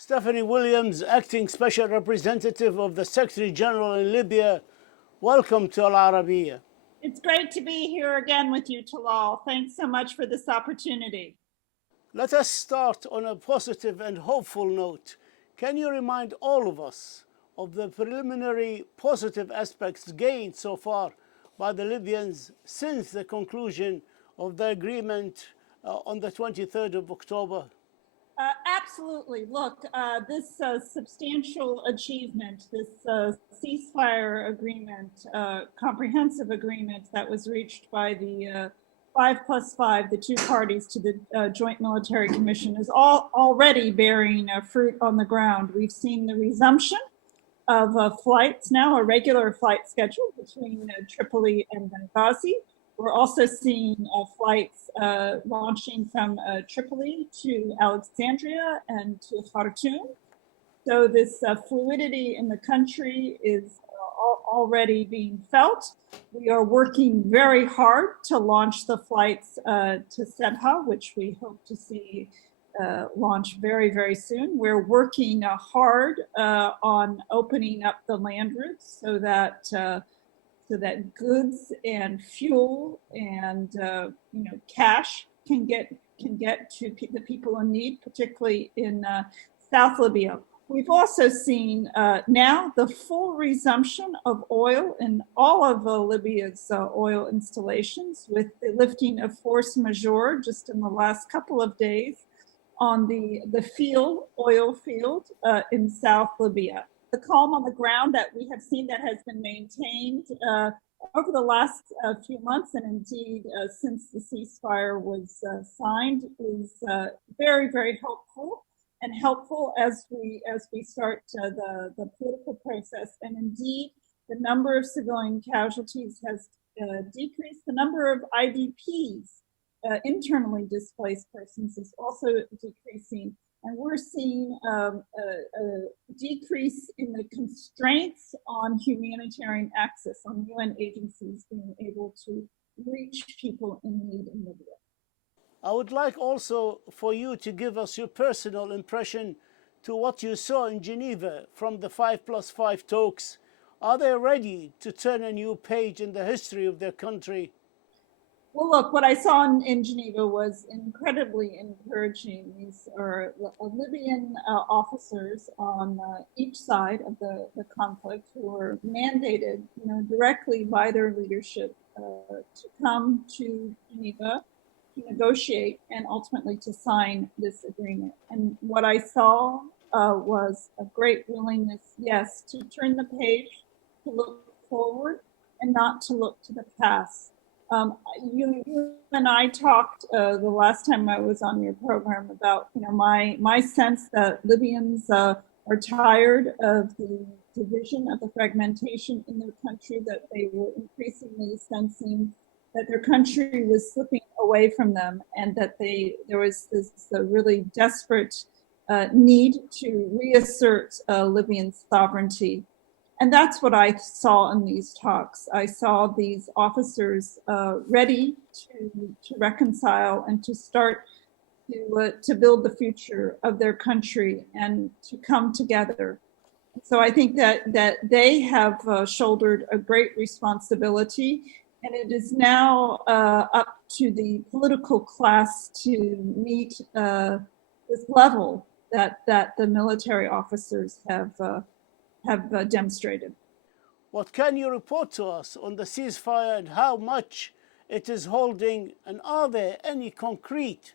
Stephanie Williams, Acting Special Representative of the Secretary General in Libya. Welcome to Al-Arabiya. It's great to be here again with you, Talal. Thanks so much for this opportunity. Let us start on a positive and hopeful note. Can you remind all of us of the preliminary positive aspects gained so far by the Libyans since the conclusion of the agreement on the 23rd of October? Absolutely. Look, this substantial achievement, this ceasefire agreement, comprehensive agreement that was reached by the 5+5, the two parties to the Joint Military Commission, is already bearing fruit on the ground. We've seen the resumption of flights now, a regular flight schedule between Tripoli and Benghazi. We're also seeing flights launching from Tripoli to Alexandria and to Khartoum. So this fluidity in the country is already being felt. We are working very hard to launch the flights to Sebha, which we hope to see launch very, very soon. We're working hard on opening up the land routes so that goods and fuel and cash can get to the people in need, particularly in South Libya. We've also seen now the full resumption of oil in all of Libya's oil installations, with the lifting of force majeure just in the last couple of days on the oil field in South Libya. The calm on the ground that we have seen that has been maintained over the last few months, and indeed since the ceasefire was signed, is very, very helpful as we start the political process. And indeed, the number of civilian casualties has decreased. The number of IDPs, internally displaced persons, is also decreasing. And we're seeing a decrease in the constraints on humanitarian access, on UN agencies being able to reach people in need in Libya. I would like also for you to give us your personal impression to what you saw in Geneva from the 5+5 talks. Are they ready to turn a new page in the history of their country? Well, look, what I saw in Geneva was incredibly encouraging. These are Libyan officers on each side of the conflict who were mandated, directly by their leadership to come to Geneva to negotiate and ultimately to sign this agreement. And what I saw was a great willingness, yes, to turn the page, to look forward, and not to look to the past. You and I talked the last time I was on your program about my sense that Libyans are tired of the division, of the fragmentation in their country, that they were increasingly sensing that their country was slipping away from them, and that there was this really desperate need to reassert Libyan sovereignty. And that's what I saw in these talks. I saw these officers ready to reconcile and to start to build the future of their country and to come together. So I think that they have shouldered a great responsibility, and it is now up to the political class to meet this level that the military officers have demonstrated. What can you report to us on the ceasefire and how much it is holding, and are there any concrete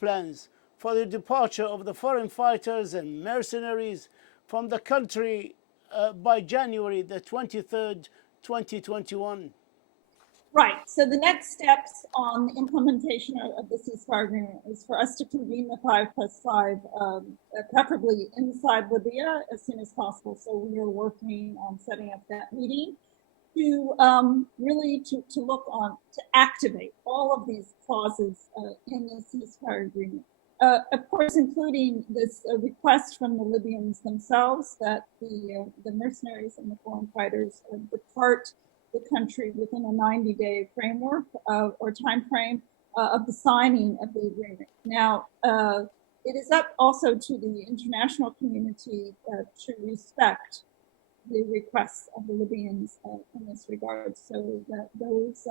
plans for the departure of the foreign fighters and mercenaries from the country by January the 23rd, 2021? Right. So the next steps on the implementation of the ceasefire agreement is for us to convene the 5+5, preferably inside Libya as soon as possible. So we are working on setting up that meeting to really to look on, to activate all of these clauses in the ceasefire agreement. Of course, including this request from the Libyans themselves that the mercenaries and the foreign fighters depart the country within a 90-day framework or time frame of the signing of the agreement. Now, it is up also to the international community to respect the requests of the Libyans in this regard, so that those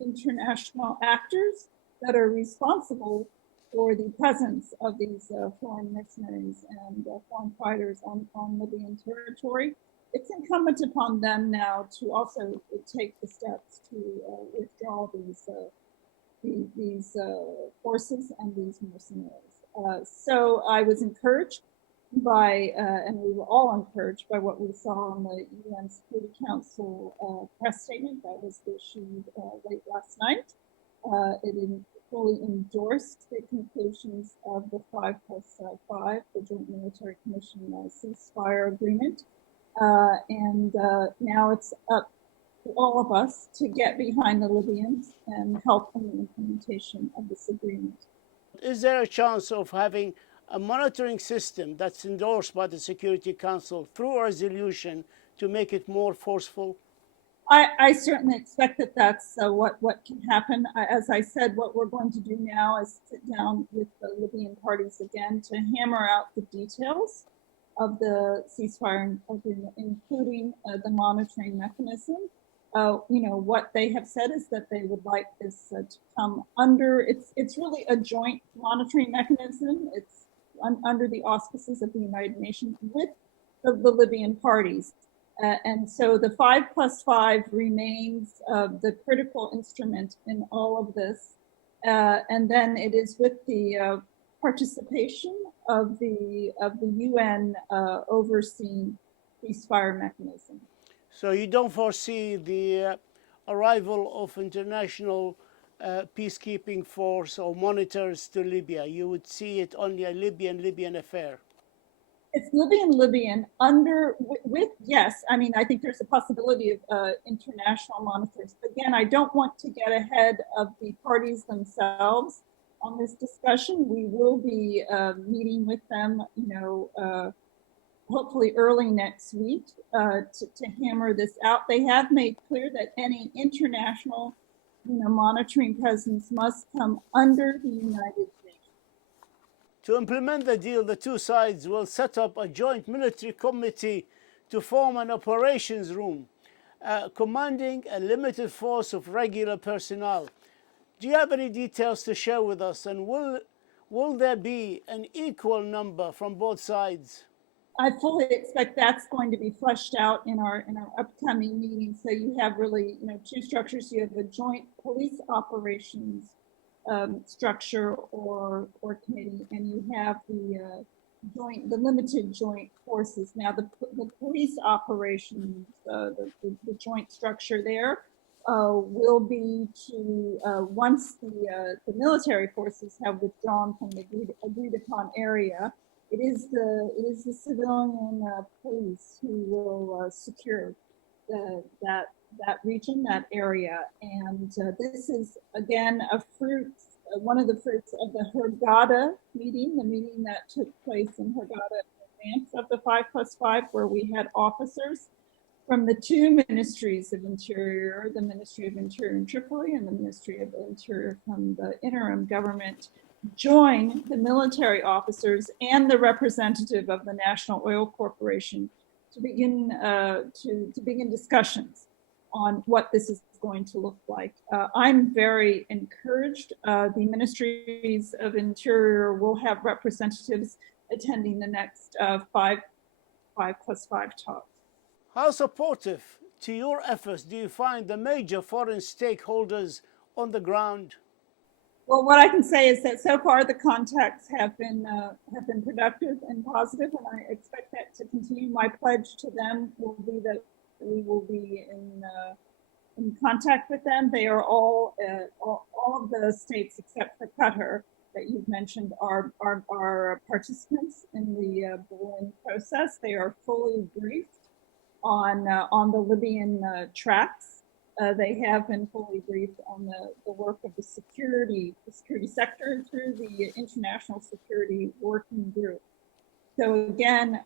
international actors that are responsible for the presence of these foreign mercenaries and foreign fighters on Libyan territory, it's incumbent upon them now to also take the steps to withdraw these forces and these mercenaries. So I was encouraged by, and we were all encouraged by what we saw in the UN Security Council press statement that was issued late last night. It fully endorsed the conclusions of the 5+5, the Joint Military Commission ceasefire agreement. And now it's up to all of us to get behind the Libyans and help in the implementation of this agreement. Is there a chance of having a monitoring system that's endorsed by the Security Council through a resolution to make it more forceful? I certainly expect that that's what can happen. As I said, what we're going to do now is sit down with the Libyan parties again to hammer out the details of the ceasefire agreement, including the monitoring mechanism. What they have said is that they would like this to come under, it's really a joint monitoring mechanism. It's under the auspices of the United Nations with the Libyan parties. And so the 5+5 remains the critical instrument in all of this. And then it is with the participation of the UN overseeing ceasefire mechanism. So you don't foresee the arrival of international peacekeeping force or monitors to Libya? You would see it only a Libyan affair? It's Libyan with, yes, I mean, I think there's a possibility of international monitors. Again, I don't want to get ahead of the parties themselves on this discussion. We will be meeting with them, hopefully early next week to hammer this out. They have made clear that any international monitoring presence must come under the United Nations. To implement the deal, the two sides will set up a joint military committee to form an operations room, commanding a limited force of regular personnel. Do you have any details to share with us? And will there be an equal number from both sides? I fully expect that's going to be fleshed out in our upcoming meeting. So you have really two structures. You have a joint police operations structure or committee, and you have the limited joint forces. Now the police operations, the joint structure there will be to once the military forces have withdrawn from the agreed upon area. It is the civilian police who will secure that region, that area, and this is again one of the fruits of the Hurghada meeting, the meeting that took place in Hurghada in advance of the 5+5, where we had officers from the two ministries of Interior, the Ministry of Interior in Tripoli and the Ministry of Interior from the interim government, join the military officers and the representative of the National Oil Corporation to begin discussions on what this is going to look like. I'm very encouraged. The ministries of Interior will have representatives attending the next 5+5 talks. How supportive to your efforts do you find the major foreign stakeholders on the ground? Well, what I can say is that so far the contacts have been productive and positive, and I expect that to continue. My pledge to them will be that we will be in contact with them. They are all of the states except for Qatar that you've mentioned are participants in the Berlin process. They are fully briefed on the Libyan tracks. They have been fully briefed on the work of the security sector through the International Security Working Group. So again,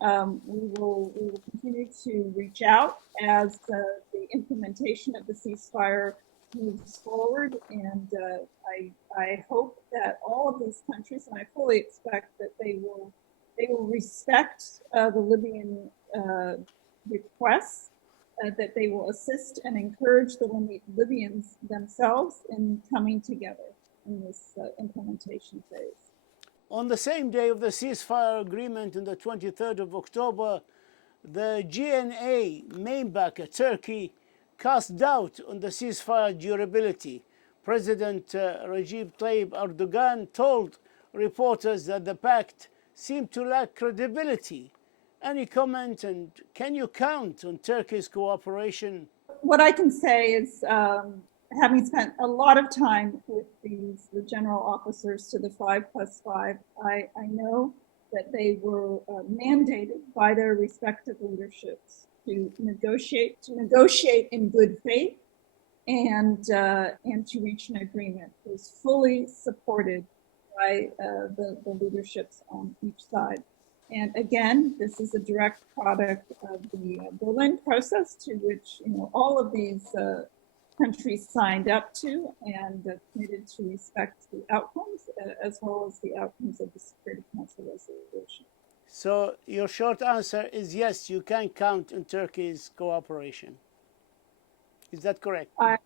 we will continue to reach out as the implementation of the ceasefire moves forward. And I hope that all of these countries, and I fully expect that they will respect the Libyan requests, that they will assist and encourage the Libyans themselves in coming together in this implementation phase. On the same day of the ceasefire agreement, on the 23rd of October, the GNA main backer, Turkey, cast doubt on the ceasefire durability. President Recep Tayyip Erdogan told reporters that the pact seemed to lack credibility. Any comment, and can you count on Turkey's cooperation? What I can say is, having spent a lot of time with the general officers to the 5+5, I know that they were mandated by their respective leaderships to negotiate in good faith, and to reach an agreement. It was fully supported by the leaderships on each side. And again, this is a direct product of the Berlin process, to which all of these countries signed up to and committed to respect the outcomes, as well as the outcomes of the Security Council resolution. So your short answer is yes, you can count on Turkey's cooperation. Is that correct? I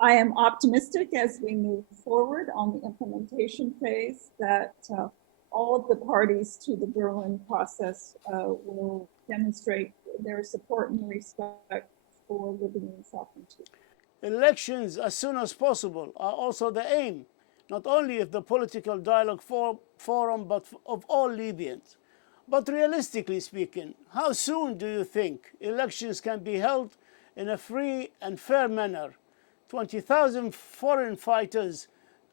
am optimistic as we move forward on the implementation phase that all of the parties to the Berlin process will demonstrate their support and respect for Libyan sovereignty. Elections as soon as possible are also the aim, not only of the political dialogue forum, but of all Libyans. But realistically speaking, how soon do you think elections can be held in a free and fair manner? 20,000 foreign fighters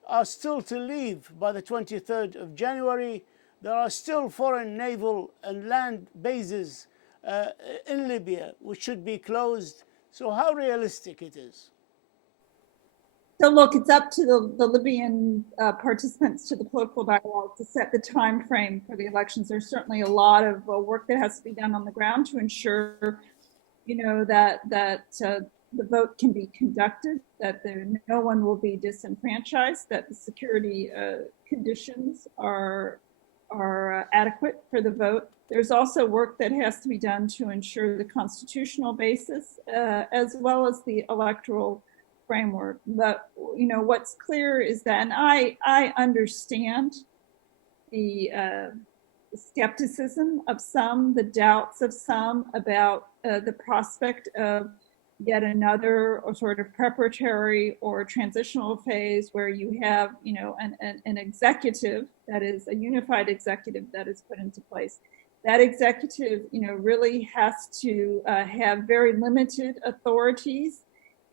are still to leave by the 23rd of January. There are still foreign naval and land bases in Libya which should be closed. So how realistic it is? So look, it's up to the Libyan participants to the political dialogue to set the time frame for the elections. There's certainly a lot of work that has to be done on the ground to ensure, that the vote can be conducted, that no one will be disenfranchised, that the security conditions are adequate for the vote. There's also work that has to be done to ensure the constitutional basis, as well as the electoral framework. But what's clear is that, and I understand the skepticism of some, the doubts of some about the prospect of yet another or sort of preparatory or transitional phase where you have an executive that is a unified executive that is put into place. That executive really has to have very limited authorities,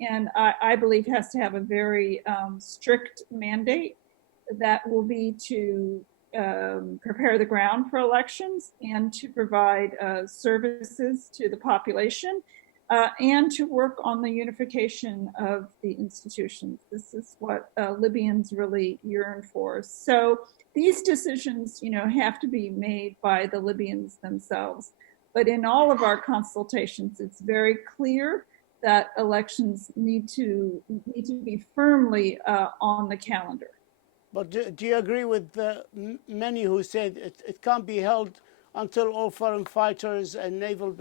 and I believe has to have a very strict mandate that will be to prepare the ground for elections and to provide services to the population, and to work on the unification of the institutions. This is what Libyans really yearn for. So these decisions, have to be made by the Libyans themselves. But in all of our consultations, it's very clear that elections need to be firmly on the calendar. But do you agree with many who said it can't be held until all foreign fighters and naval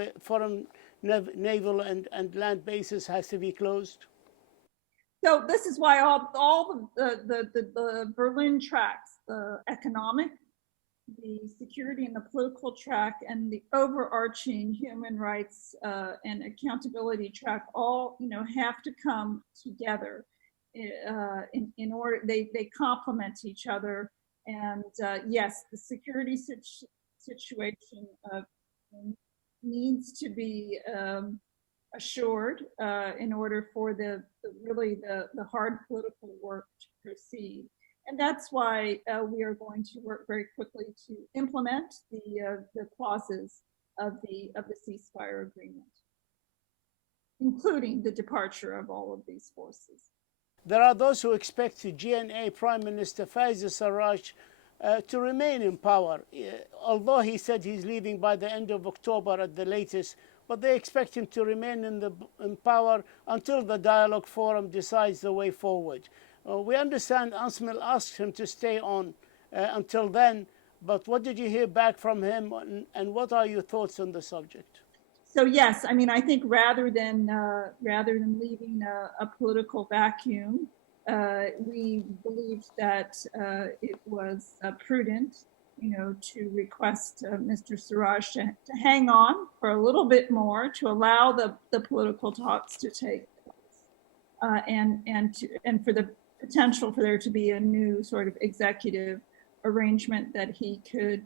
and land bases has to be closed? So this is why all the Berlin tracks, the economic, the security and the political track, and the overarching human rights and accountability track all have to come together in order. They complement each other. And yes, the security situation needs to be assured in order for the hard political work to proceed. And that's why we are going to work very quickly to implement the clauses of the ceasefire agreement, including the departure of all of these forces. There are those who expect GNA Prime Minister Fayez Sarraj to remain in power, although he said he's leaving by the end of October at the latest. but they expect him to remain in power until the dialogue forum decides the way forward. We understand UNSMIL asked him to stay on until then, but what did you hear back from him, and what are your thoughts on the subject? So yes, I mean, I think rather than leaving a political vacuum, we believed that it was prudent, to request Mr. Siraj to hang on for a little bit more, to allow the political talks to take place, and for the potential for there to be a new sort of executive arrangement that he could,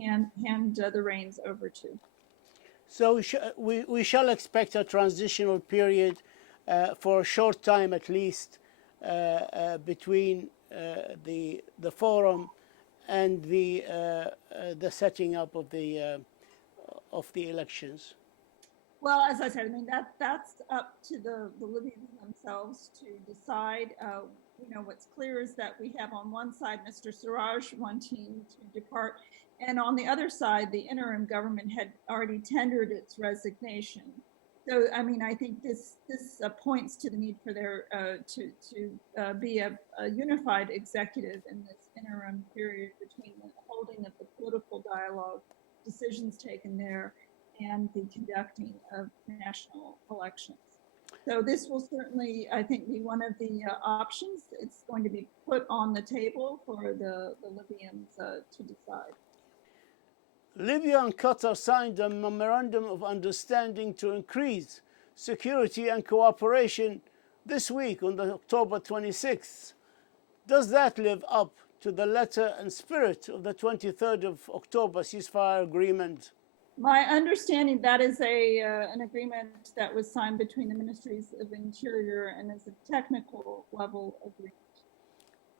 hand the reins over to. So we shall expect a transitional period for a short time at least between the forum and the setting up of the elections. Well, as I said, I mean that's up to the Libyans themselves to decide. What's clear is that we have on one side Mr. Siraj wanting to depart, and on the other side, the interim government had already tendered its resignation. So, I mean, I think this points to the need for there to be a unified executive in this interim period between the holding of the political dialogue, decisions taken there, and the conducting of national elections. So this will certainly, I think, be one of the options. It's going to be put on the table for the Libyans to decide. Libya and Qatar signed a memorandum of understanding to increase security and cooperation this week on October 26th. Does that live up to the letter and spirit of the 23rd of October ceasefire agreement? My understanding, that is an agreement that was signed between the Ministries of Interior and is a technical level agreement.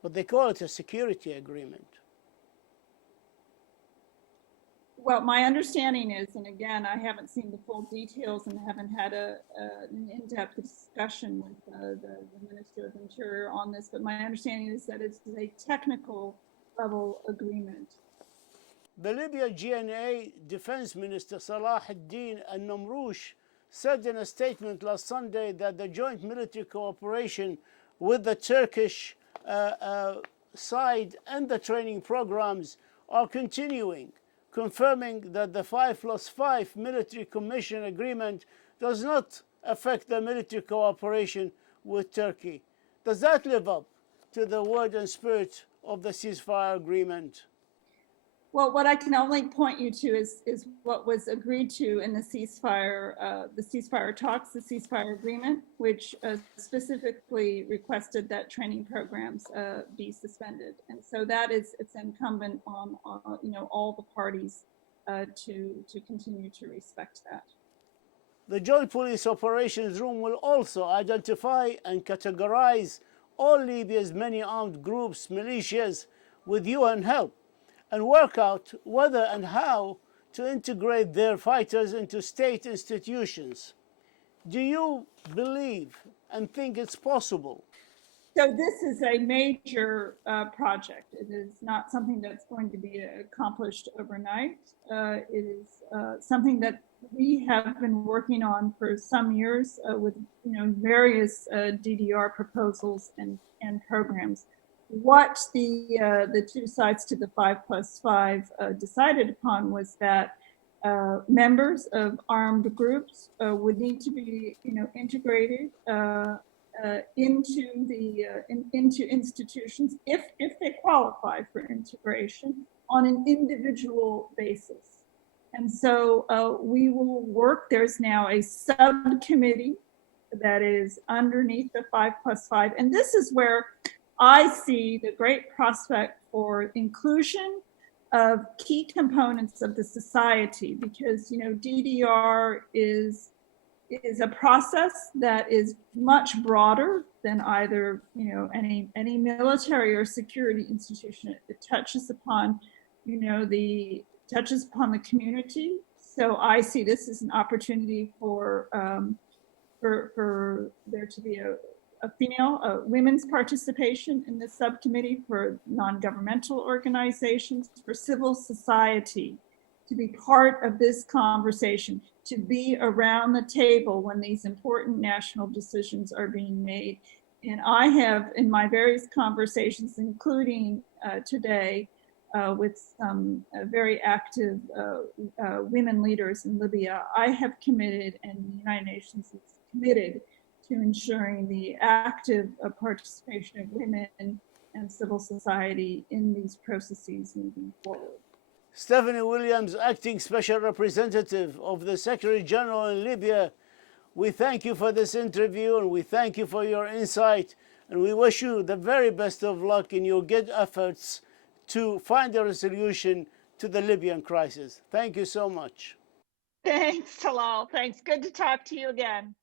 But they call it a security agreement. Well, my understanding is, and again, I haven't seen the full details and haven't had an in-depth discussion with the Minister of Interior on this, but my understanding is that it's a technical level agreement. The Libya GNA Defense Minister Salah ad-Din al-Namroush said in a statement last Sunday that the joint military cooperation with the Turkish side and the training programs are continuing, confirming that the 5+5 military commission agreement does not affect the military cooperation with Turkey. Does that live up to the word and spirit of the ceasefire agreement? Well, what I can only point you to is what was agreed to in the ceasefire talks, the ceasefire agreement, which specifically requested that training programs be suspended. And so it's incumbent on all the parties to continue to respect that. The Joint Police Operations Room will also identify and categorize all Libya's many armed groups, militias, with UN help, and work out whether and how to integrate their fighters into state institutions. Do you believe and think it's possible? So this is a major project. It is not something that's going to be accomplished overnight. It is something that we have been working on for some years with various DDR proposals and programs. What the two sides to the 5+5 decided upon was that members of armed groups would need to be integrated into institutions if they qualify for integration on an individual basis. And so we will work. There's now a subcommittee that is underneath the 5+5, and this is where I see the great prospect for inclusion of key components of the society, because DDR is a process that is much broader than either any military or security institution. It touches upon the community. So I see this as an opportunity for there to be a women's participation in this subcommittee, for non-governmental organizations, for civil society to be part of this conversation, to be around the table when these important national decisions are being made. And I have, in my various conversations, including today, with some very active women leaders in Libya, I have committed, and the United Nations is committed to ensuring the active participation of women and civil society in these processes moving forward. Stephanie Williams, Acting Special Representative of the Secretary General in Libya, we thank you for this interview and we thank you for your insight, and we wish you the very best of luck in your good efforts to find a resolution to the Libyan crisis. Thank you so much. Thanks, Talal. Thanks. Good to talk to you again.